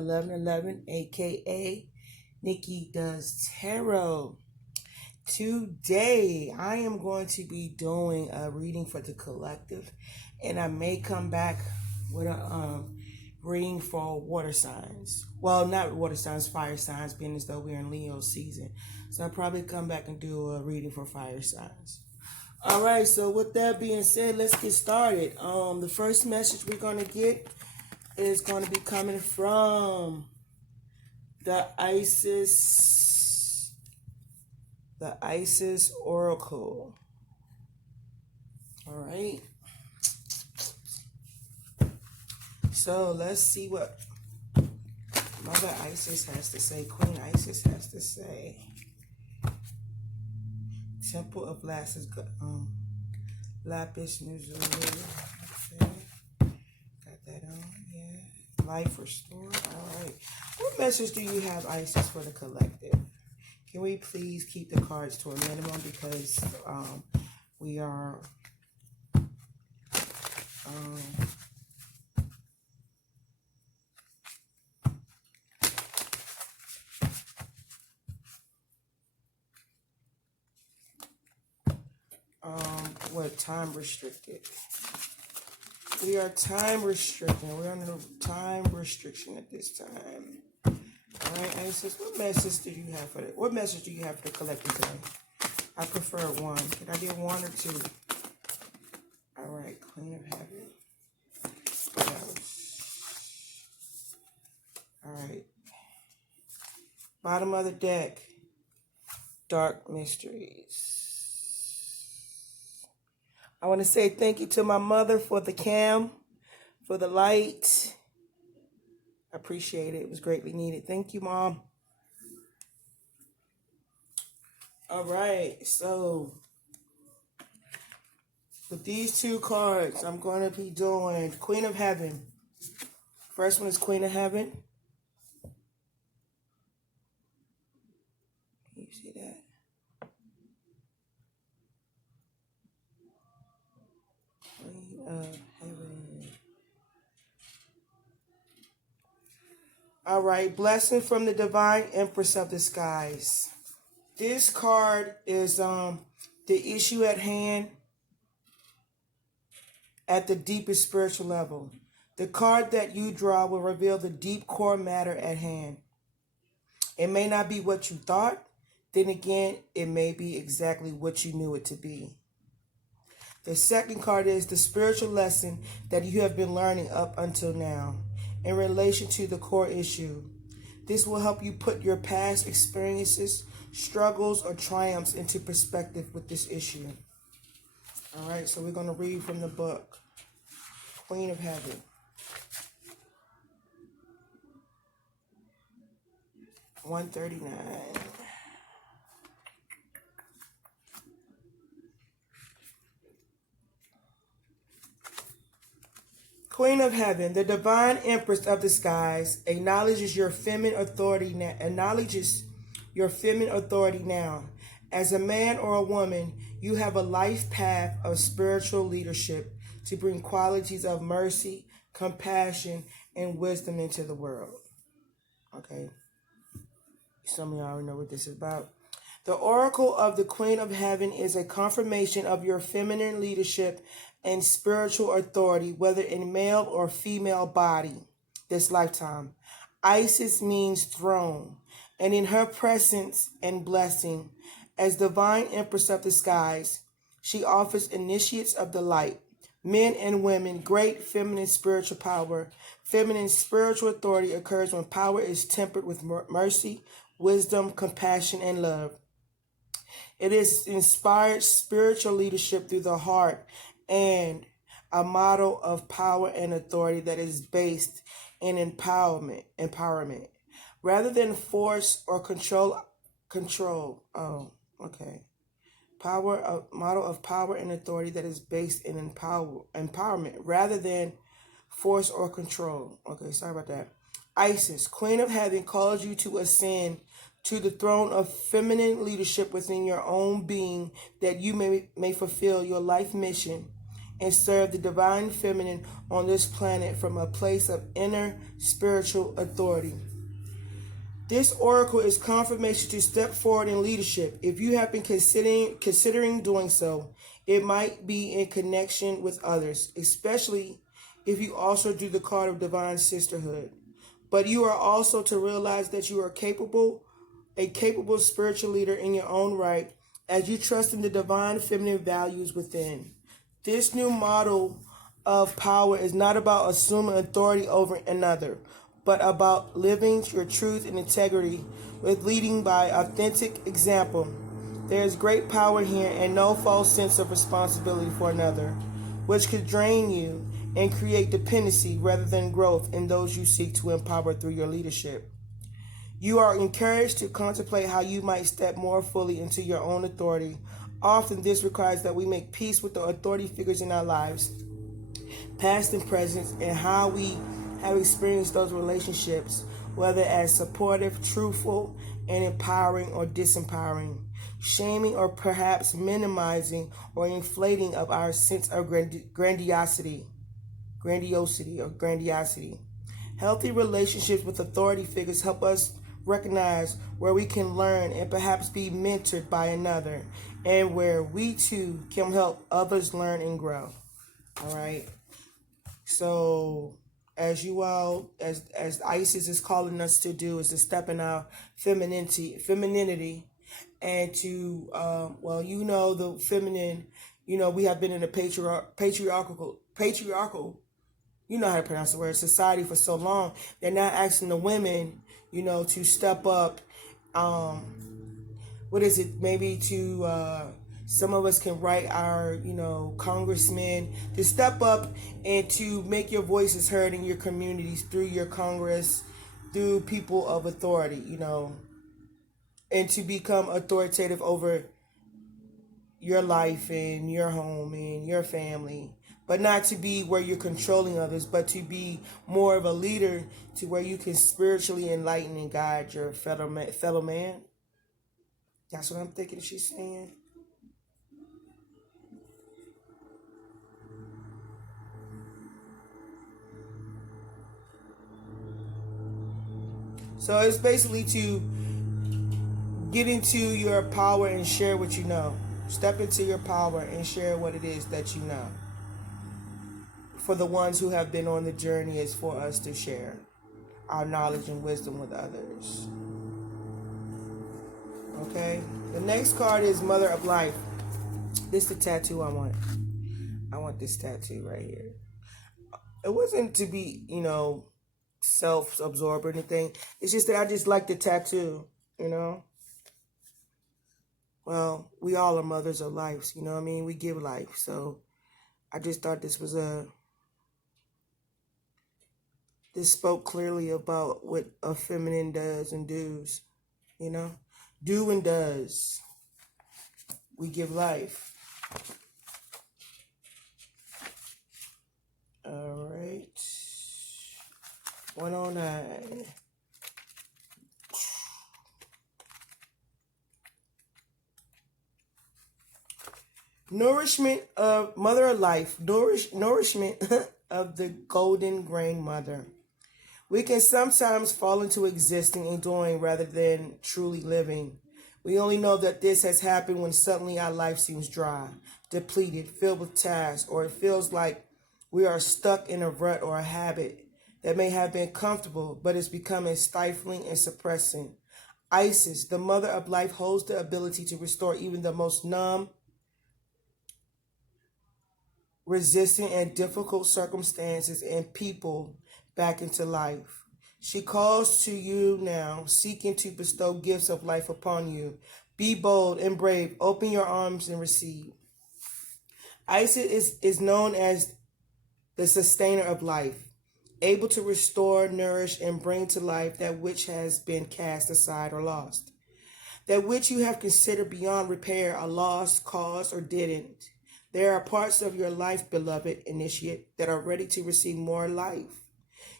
1111, aka Nikki Does Tarot. Today, I am going to be doing a reading for the collective, and I may come back with a reading for water signs. Well, not water signs, fire signs, being as though we're in Leo season. So I'll probably come back and do a reading for fire signs. All right, so with that being said, let's get started. The first message we're going to get is going to be coming from the Isis Oracle. All right. So let's see what Mother Isis has to say. Queen Isis has to say. Temple of Lapis Lazuli. Okay. Got that on. Yeah. Life restored. All right. What message do you have, Isis, for the collective? Can we please keep the cards to a minimum because we are time restricted. We are time restricted. We're under time restriction at this time. All right, Isis, what message do you have for the collective today? I prefer one. Can I get one or two? All right, Queen of Heaven. What else? All right. Bottom of the deck. Dark Mysteries. I want to say thank you to my mother for the cam, for the light. I appreciate it. It was greatly needed. Thank you, Mom. All right. So, with these two cards, I'm going to be doing Queen of Heaven. First one is Queen of Heaven. Can you see that? Queen of Heaven. All right, blessing from the Divine Empress of the Skies. This card is the issue at hand at the deepest spiritual level. The card that you draw will reveal the deep core matter at hand. It may not be what you thought. Then again, it may be exactly what you knew it to be. The second card is the spiritual lesson that you have been learning up until now in relation to the core issue. This will help you put your past experiences, struggles, or triumphs into perspective with this issue. All right, so we're going to read from the book, Queen of Heaven. $139. Queen of Heaven, the Divine Empress of the Skies, acknowledges your feminine authority now. As a man or a woman, you have a life path of spiritual leadership to bring qualities of mercy, compassion, and wisdom into the world. Okay. Some of y'all already know what this is about. The Oracle of the Queen of Heaven is a confirmation of your feminine leadership and spiritual authority, whether in male or female body, this lifetime. Isis means throne, and in her presence and blessing, as Divine Empress of the Skies, she offers initiates of the light, men and women, great feminine spiritual power. Feminine spiritual authority occurs when power is tempered with mercy, wisdom, compassion, and love. It is inspired spiritual leadership through the heart and a model of power and authority that is based in empowerment rather than force or control. Oh, okay. Model of power and authority that is based in empowerment rather than force or control. Okay, sorry about that. Isis, Queen of Heaven, calls you to ascend to the throne of feminine leadership within your own being, that you may fulfill your life mission and serve the divine feminine on this planet from a place of inner spiritual authority. This oracle is confirmation to step forward in leadership. If you have been considering doing so, it might be in connection with others, especially if you also do the card of divine sisterhood. But you are also to realize that you are a capable spiritual leader in your own right, as you trust in the divine feminine values within. This new model of power is not about assuming authority over another, but about living your truth and integrity with leading by authentic example. There is great power here and no false sense of responsibility for another, which could drain you and create dependency rather than growth in those you seek to empower through your leadership. You are encouraged to contemplate how you might step more fully into your own authority. Often this requires that we make peace with the authority figures in our lives, past and present, and how we have experienced those relationships, whether as supportive, truthful, and empowering or disempowering, shaming or perhaps minimizing or inflating of our sense of grandiosity. Healthy relationships with authority figures help us recognize where we can learn and perhaps be mentored by another, and where we too can help others learn and grow. All right. So, as you all, as Isis is calling us to do, is to step in our femininity, and to, the feminine. We have been in a patriarchal. You know how to pronounce the word, society for so long. They're not asking the women, to step up. Maybe to some of us can write our, congressmen to step up and to make your voices heard in your communities through your Congress, through people of authority, and to become authoritative over your life and your home and your family. But not to be where you're controlling others, but to be more of a leader to where you can spiritually enlighten and guide your fellow man. That's what I'm thinking she's saying. So it's basically to get into your power and share what you know. Step into your power and share what it is that you know. For the ones who have been on the journey, is for us to share our knowledge and wisdom with others. Okay? The next card is Mother of Life. This is the tattoo I want. I want this tattoo right here. It wasn't to be, self-absorbed or anything. It's just that I just like the tattoo, Well, we all are mothers of life, you know what I mean? We give life. So I just thought this spoke clearly about what a feminine does and does, Do and does. We give life. All right. 109. Nourishment of Mother of Life. Nourishment of the Golden Grain Mother. We can sometimes fall into existing and doing rather than truly living. We only know that this has happened when suddenly our life seems dry, depleted, filled with tasks, or it feels like we are stuck in a rut or a habit that may have been comfortable, but is becoming stifling and suppressing. Isis, the Mother of Life, holds the ability to restore even the most numb, resistant, and difficult circumstances and people back into life. She calls to you now, seeking to bestow gifts of life upon you. Be bold and brave. Open your arms and receive. Isis is known as the sustainer of life, able to restore, nourish, and bring to life that which has been cast aside or lost, that which you have considered beyond repair, a lost cause, or didn't. There are parts of your life, beloved initiate, that are ready to receive more life.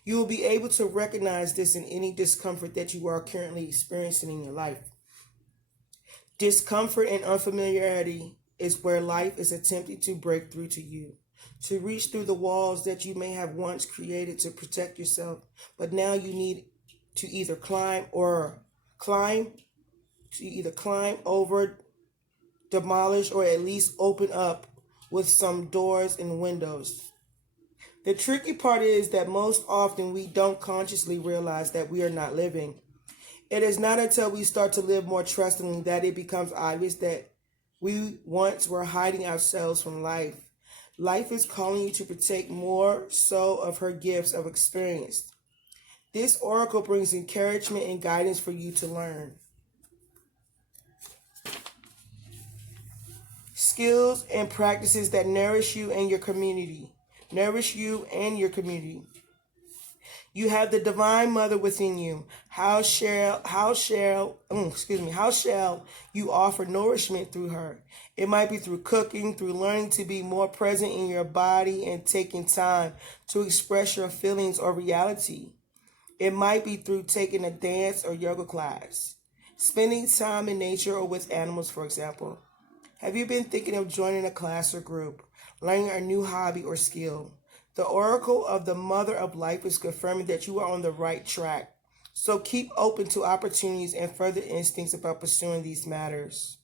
You will be able to recognize this in any discomfort that you are currently experiencing in your life. Discomfort and unfamiliarity is where life is attempting to break through to you. to reach through the walls that you may have once created to protect yourself, but now you need to either climb, over, demolish, or at least open up with some doors and windows. The tricky part is that most often we don't consciously realize that we are not living. It is not until we start to live more trustingly that it becomes obvious that we once were hiding ourselves from life. Life is calling you to partake more so of her gifts of experience. This oracle brings encouragement and guidance for you to learn. Skills and practices that nourish you and your community. You have the divine mother within you. How shall you offer nourishment through her? It might be through cooking, through learning to be more present in your body and taking time to express your feelings or reality. It might be through taking a dance or yoga class, spending time in nature or with animals, for example. Have you been thinking of joining a class or group, learning a new hobby or skill? The oracle of the mother of life is confirming that you are on the right track. So keep open to opportunities and further instincts about pursuing these matters.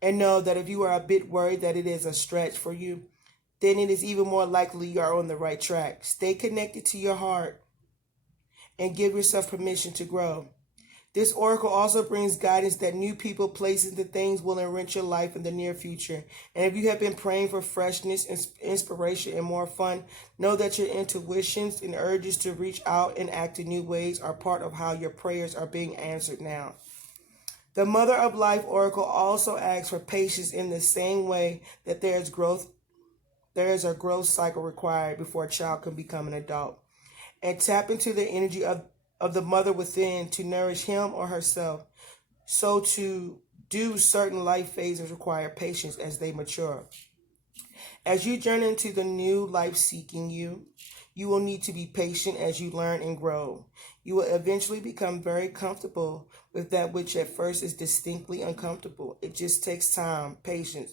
And know that if you are a bit worried that it is a stretch for you, then it is even more likely you are on the right track. Stay connected to your heart and give yourself permission to grow. This oracle also brings guidance that new people, places, and things will enrich your life in the near future. And if you have been praying for freshness, inspiration, and more fun, know that your intuitions and urges to reach out and act in new ways are part of how your prayers are being answered now. The Mother of Life oracle also asks for patience in the same way that there is a growth cycle required before a child can become an adult. And tap into the energy of the mother within to nourish him or herself. So to do certain life phases require patience as they mature. As you journey into the new life seeking you will need to be patient as you learn and grow. You will eventually become very comfortable with that which at first is distinctly uncomfortable. It just takes time, patience,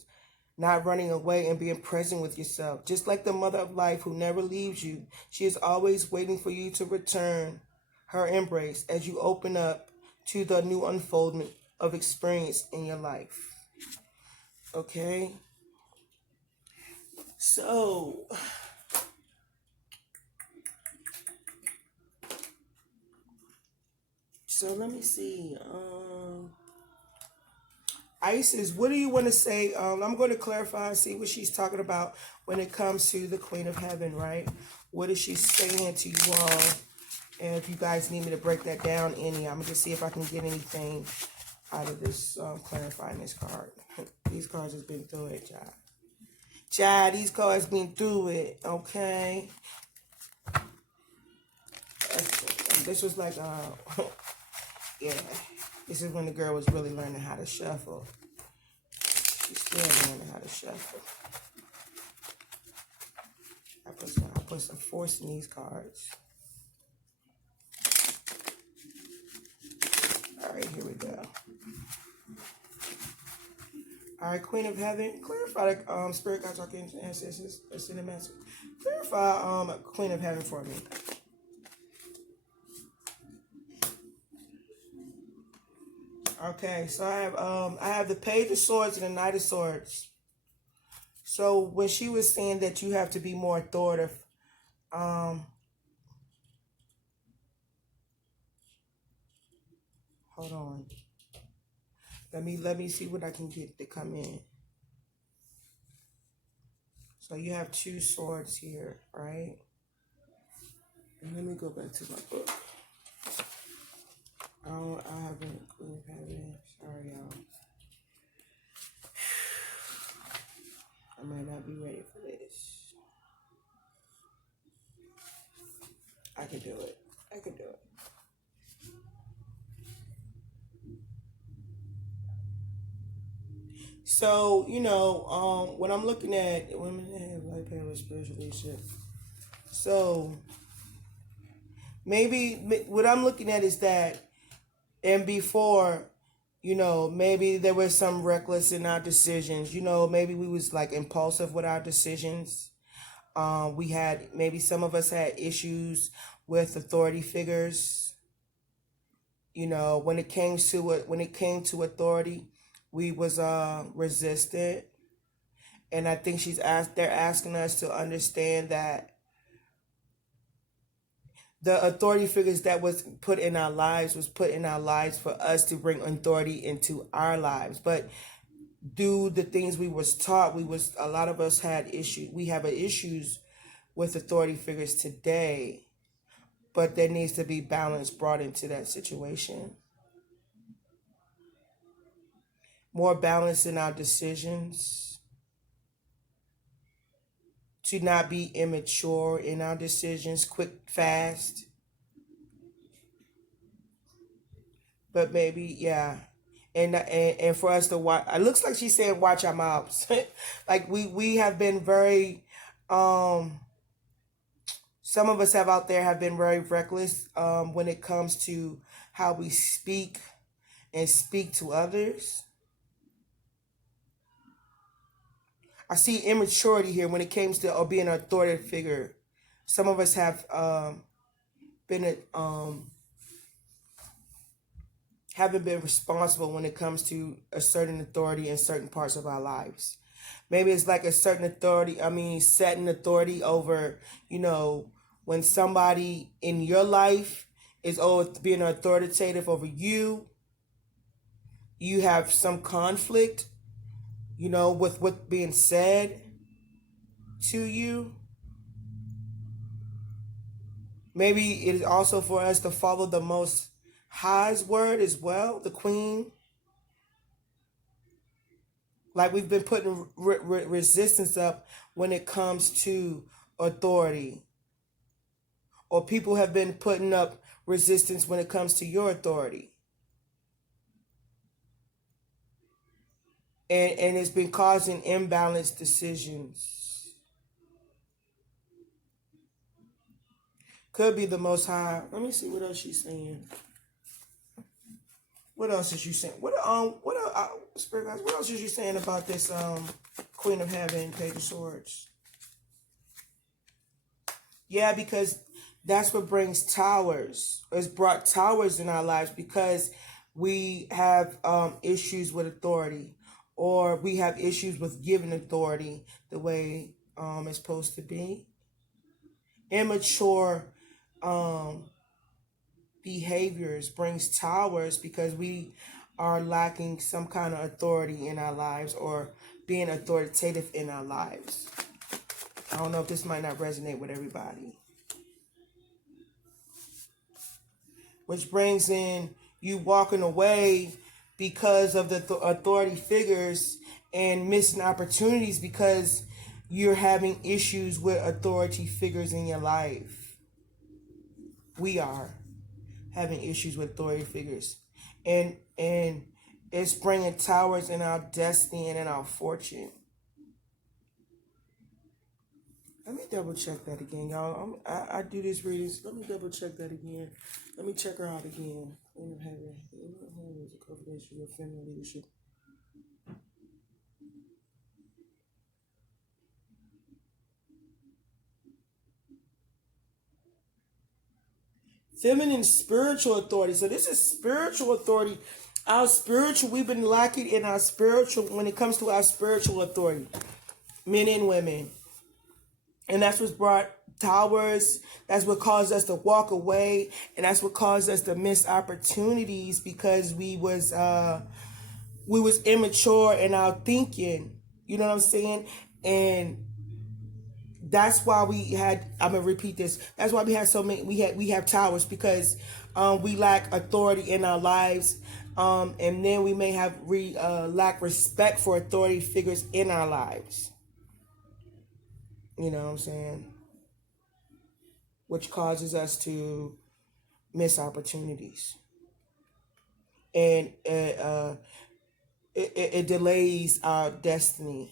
not running away, and being present with yourself. Just like the mother of life who never leaves you, she is always waiting for you to return her embrace as you open up to the new unfoldment of experience in your life. Okay? So let me see. Isis, what do you want to say? I'm going to clarify and see what she's talking about when it comes to the Queen of Heaven, right? What is she saying to you all? And if you guys need me to break that down any, I'm going to see if I can get anything out of this clarifying this card. These cards has been through it, child. Child, these cards been through it, okay? This was like, yeah. This is when the girl was really learning how to shuffle. She's still learning how to shuffle. I put some force in these cards. All right, here we go. All right, Queen of Heaven, clarify the spirit guides, archangels, ancestors, ascended masters. Clarify Queen of Heaven for me. Okay, so I have the Page of Swords and the Knight of Swords. So when she was saying that you have to be more authoritative, hold on. Let me see what I can get to come in. So you have two swords here, right? And let me go back to my book. I haven't had it. Sorry, y'all. I might not be ready for this. I can do it. So, when I'm looking at women that have life path with spiritual leadership, so maybe what I'm looking at is that, and before, maybe there was some reckless in our decisions. Maybe we was like impulsive with our decisions. Maybe some of us had issues with authority figures. When it came to authority, we was resistant. And I think they're asking us to understand that the authority figures that was put in our lives for us to bring authority into our lives. But do the things we was taught, a lot of us had issues. We have issues with authority figures today, but there needs to be balance brought into that situation. More balance in our decisions. To not be immature in our decisions, quick, fast. But maybe, yeah. And for us to watch, it looks like she's saying watch our mouths. Like we have been very, some of us have been very reckless when it comes to how we speak and speak to others. I see immaturity here when it comes to being an authoritative figure. Some of us have haven't been responsible when it comes to a certain authority in certain parts of our lives. Maybe it's like a certain authority, setting authority over, when somebody in your life is being authoritative over you, you have some conflict, with what being said to you. Maybe it is also for us to follow the Most High's word as well, the Queen. Like we've been putting resistance up when it comes to authority. Or people have been putting up resistance when it comes to your authority. And it's been causing imbalanced decisions. Could be the Most High. Let me see what else she's saying. What else is you saying? Spirit guys, what else is you saying about this Queen of Heaven, Page of Swords? Yeah, because that's what brings towers. It's brought towers in our lives because we have issues with authority, or we have issues with giving authority the way it's supposed to be. Immature behaviors brings towers because we are lacking some kind of authority in our lives or being authoritative in our lives. I don't know if this might not resonate with everybody. Which brings in you walking away because of the authority figures and missing opportunities because you're having issues with authority figures in your life. We are having issues with authority figures. And it's bringing towers in our destiny and in our fortune. Let me double check that again, y'all. I do this readings. Let me double check that again. Let me check her out again. Queen of Heaven. Is a confirmation of feminine leadership. Feminine spiritual authority. So this is spiritual authority. We've been lacking in our spiritual, when it comes to our spiritual authority. Men and women. And that's what's brought towers. That's what caused us to walk away. And that's what caused us to miss opportunities because we was immature in our thinking. You know what I'm saying? And that's why I'm gonna repeat this. That's why we have so many. We have towers because we lack authority in our lives, and then we may have lack respect for authority figures in our lives. You know what I'm saying? Which causes us to miss opportunities, and it delays our destiny.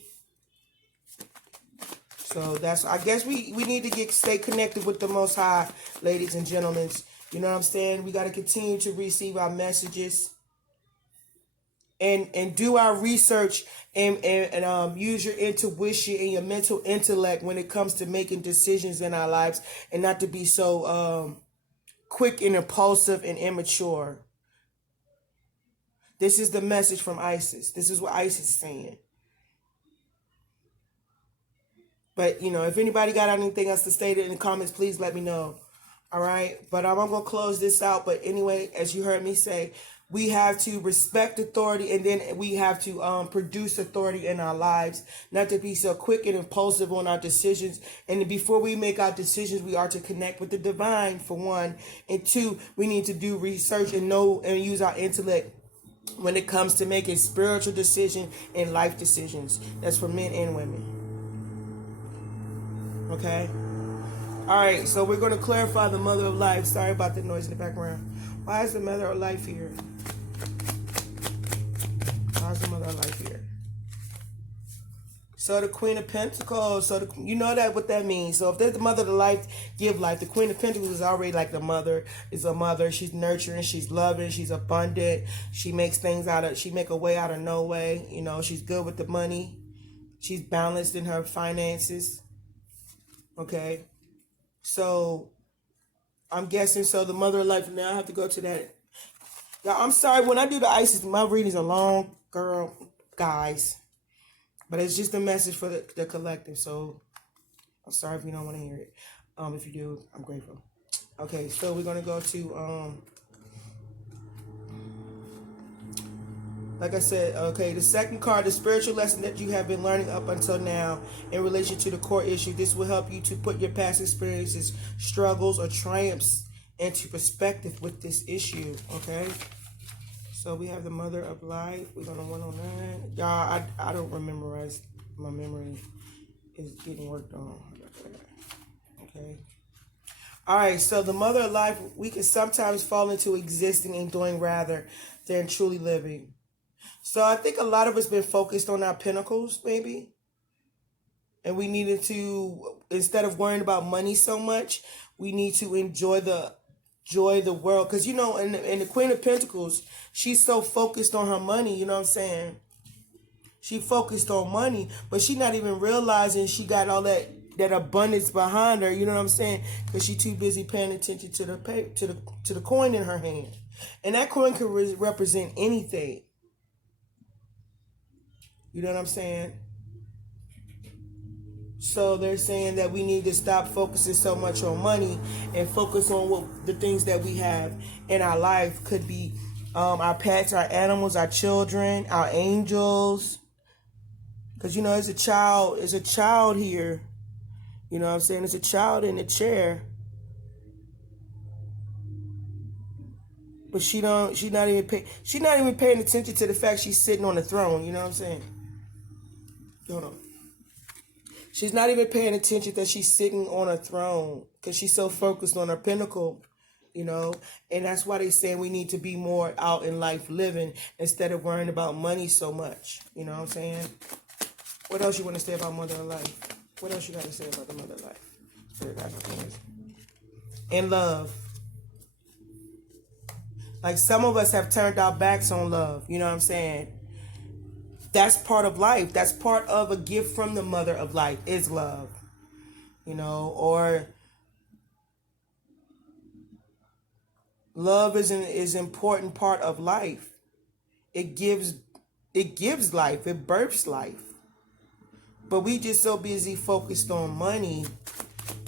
So I guess we need to stay connected with the Most High, ladies and gentlemen. You know what I'm saying? We got to continue to receive our messages. and do our research and use your intuition and your mental intellect when it comes to making decisions in our lives, and not to be so quick and impulsive and immature. This is the message from ISIS. This is what ISIS is saying. But, if anybody got anything else to state it in the comments, please let me know. All right? But I'm going to close this out. But anyway, as you heard me say, we have to respect authority, and then we have to produce authority in our lives, not to be so quick and impulsive on our decisions. And before we make our decisions, we are to connect with the divine, for one. And two, we need to do research and know and use our intellect when it comes to making spiritual decisions and life decisions. That's for men and women. Okay? All right, so we're going to clarify the mother of life. Sorry about the noise in the background. Why is the mother of life here? Why is the mother of life here? So the Queen of Pentacles, you know that what that means. So if there's the mother of life, give life. The Queen of Pentacles is already like the mother. Is a mother. She's nurturing. She's loving. She's abundant. She makes she make a way out of no way. She's good with the money. She's balanced in her finances. Okay. So I'm guessing, so the mother of life, now I have to go to that. Now, I'm sorry, when I do the ISIS, my readings are long, girl, guys. But it's just a message for the collective. So I'm sorry if you don't want to hear it. If you do, I'm grateful. Okay, so we're going to go to, like I said, okay, the second card, the spiritual lesson that you have been learning up until now in relation to the core issue. This will help you to put your past experiences, struggles, or triumphs into perspective with this issue, okay? So we have the mother of life. We're going to 109. Y'all, I don't memorize. My memory is getting worked on. Okay. All right, so the mother of life, we can sometimes fall into existing and doing rather than truly living. So I think a lot of us been focused on our pinnacles, maybe. And we needed to, instead of worrying about money so much, we need to enjoy the world. Because, in the Queen of Pentacles, she's so focused on her money, you know what I'm saying? She focused on money, but she not even realizing she got all that abundance behind her, you know what I'm saying? Because she too busy paying attention to the coin in her hand. And that coin can represent anything. You know what I'm saying? So they're saying that we need to stop focusing so much on money and focus on what the things that we have in our life. Could be our pets, our animals, our children, our angels. Because, there's a child here. You know what I'm saying? There's a child in the chair. But she's not even paying attention to the fact she's sitting on the throne. You know what I'm saying? Hold on. She's not even paying attention that she's sitting on a throne because she's so focused on her pinnacle, and that's why they're saying we need to be more out in life living instead of worrying about money so much. You know what I'm saying? What else you want to say about mother of life? What else you got to say about the mother of life? Spirit guides and love. Like some of us have turned our backs on love. You know what I'm saying? That's part of life. That's part of a gift from the mother of life is love. Or love is an important part of life. It gives life. It births life. But we just so busy focused on money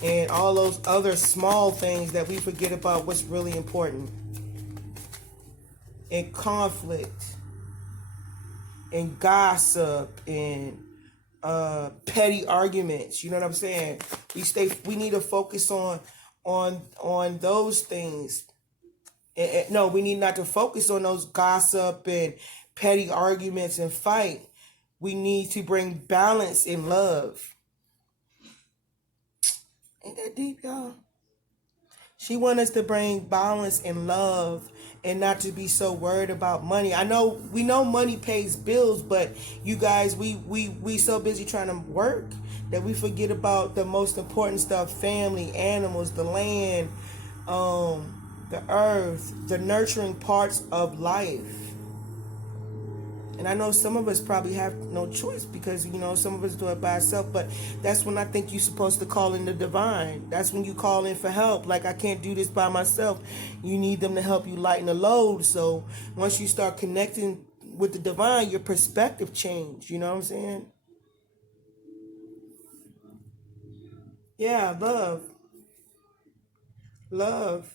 and all those other small things that we forget about what's really important. And conflict. And gossip and petty arguments, you know what I'm saying? We need to focus on those things. No, we need not to focus on those gossip and petty arguments and fight. We need to bring balance in love. Ain't that deep, y'all? She wants us to bring balance in love and not to be so worried about money. We know money pays bills, but you guys, we so busy trying to work that we forget about the most important stuff: family, animals, the land, the earth, the nurturing parts of life. And I know some of us probably have no choice because, some of us do it by ourselves. But that's when I think you're supposed to call in the divine. That's when you call in for help. Like, I can't do this by myself. You need them to help you lighten the load. So once you start connecting with the divine, your perspective change. You know what I'm saying? Yeah, love. Love.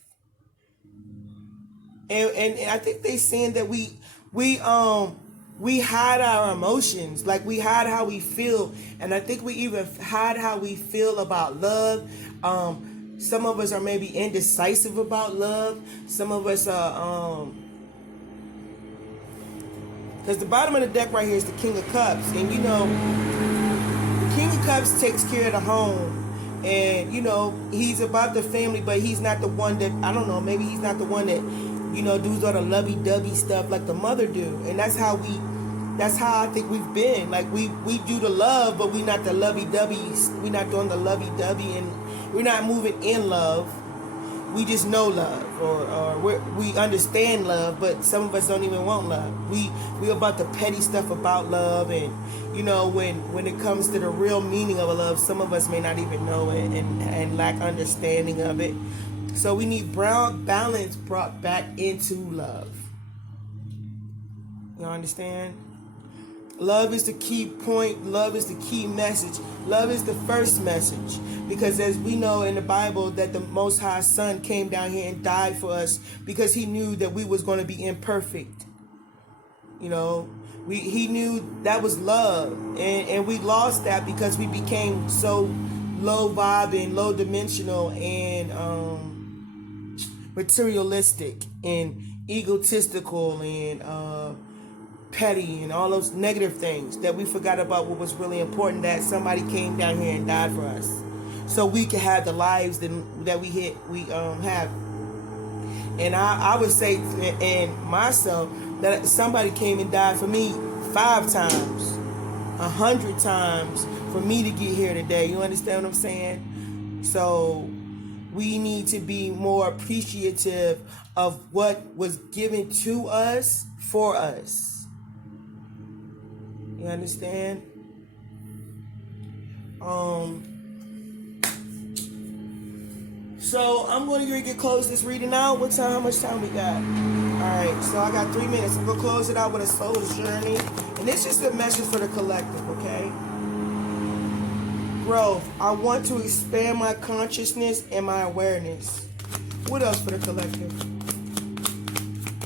And I think they saying that we hide our emotions, like we hide how we feel, and I think we even hide how we feel about love. Some of us are maybe indecisive about love. Some of us are because the bottom of the deck right here is the King of Cups, and the King of Cups takes care of the home. And he's about the family, but he's not the one that, I don't know, maybe he's not the one that does all the lovey-dovey stuff like the mother do. And that's how I think we've been. Like, we do the love, but we not the lovey-dovey. We're not doing the lovey-dovey, and we're not moving in love. We just know love, or we understand love, but some of us don't even want love. We about the petty stuff about love, and when it comes to the real meaning of a love, some of us may not even know it and lack understanding of it. So we need balance brought back into love. You understand? Love is the key point. Love is the key message. Love is the first message. Because as we know in the Bible that the Most High Son came down here and died for us because he knew that we was going to be imperfect. He knew that was love. And we lost that because we became so low vibing, low dimensional, and materialistic and egotistical and petty and all those negative things that we forgot about what was really important, that somebody came down here and died for us so we can have the lives that we have. And I would say and myself that somebody came and died for me 5 times, 100 times for me to get here today. You understand what I'm saying? So we need to be more appreciative of what was given to us for us. You understand? So I'm going to close this reading out. How much time we got? Alright, so I got 3 minutes. I'm going to close it out with a soul's journey. And it's just a message for the collective, okay? Growth. I want to expand my consciousness and my awareness. What else for the collective?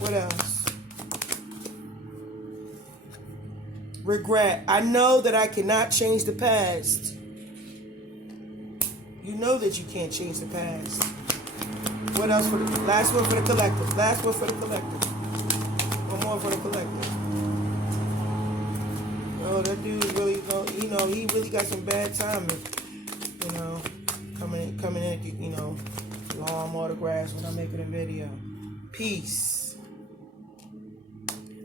What else? Regret. I know that I cannot change the past. You know that you can't change the past. What else for the last one for the collective? Last one for the collective. One more for the collective. Oh, that dude really, he really got some bad timing. Coming in, long autographs when I'm making a video. Peace.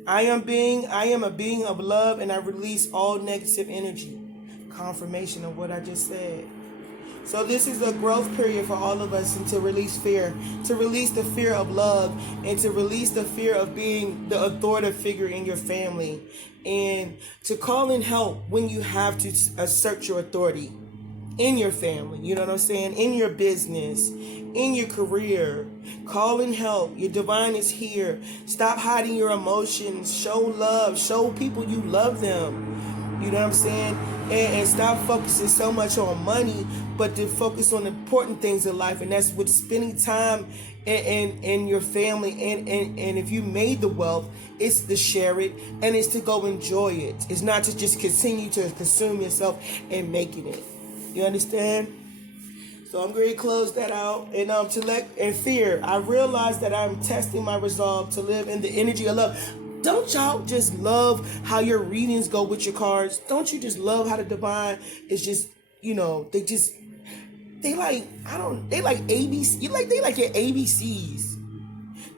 I am a being of love, and I release all negative energy. Confirmation of what I just said. So this is a growth period for all of us, and to release fear, to release the fear of love, and to release the fear of being the authoritative figure in your family, and to call in help when you have to assert your authority in your family. You know what I'm saying? In your business, in your career. Call in help. Your divine is here. Stop hiding your emotions. Show love. Show people you love them. You know what I'm saying? And stop focusing so much on money, but to focus on important things in life, and that's with spending time in your family. And if you made the wealth, it's to share it, and it's to go enjoy it. It's not to just continue to consume yourself and making it. You understand? So I'm going to close that out. And fear. I realize that I'm testing my resolve to live in the energy of love. Don't y'all just love how your readings go with your cards? Don't you just love how the divine is just, they like ABC. They like your ABCs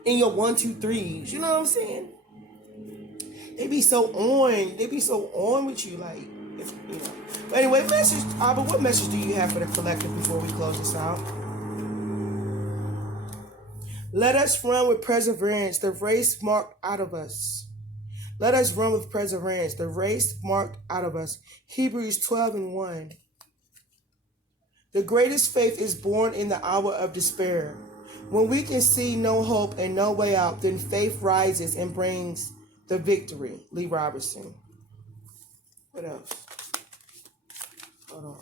and your 1, 2, 3s. You know what I'm saying? They be so on. They be so on with you, like, But anyway, Abba, what message do you have for the collective before we close this out? Let us run with perseverance the race marked out of us. Let us run with perseverance the race marked out of us. Hebrews 12:1. The greatest faith is born in the hour of despair. When we can see no hope and no way out, then faith rises and brings the victory. Lee Robertson. What else? Hold on.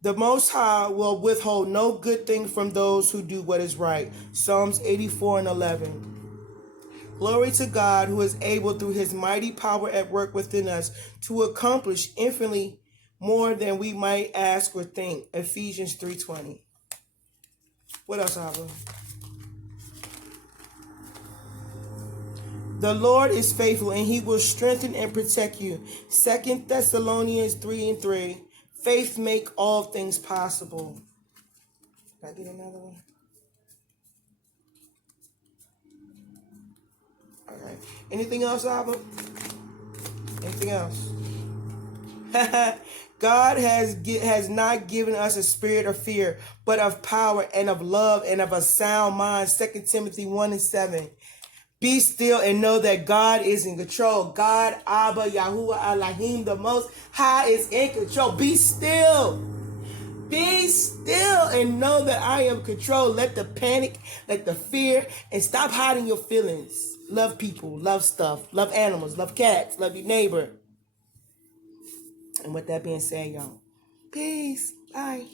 The Most High will withhold no good thing from those who do what is right. Psalms 84:11. Glory to God, who is able through his mighty power at work within us to accomplish infinitely more than we might ask or think. Ephesians 3:20. What else, Abba? The Lord is faithful, and he will strengthen and protect you. 2 Thessalonians 3:3. Faith make all things possible. Can I get another one? All right. Anything else, Abba? Anything else? God has not given us a spirit of fear, but of power and of love and of a sound mind. 2 Timothy 1:7. Be still and know that God is in control. God, Abba, Yahuwah, Elohim, the Most High is in control. Be still. Be still and know that I am in control. Let the panic, let the fear, and stop hiding your feelings. Love people, love stuff, love animals, love cats, love your neighbor. And with that being said, y'all, peace. Bye.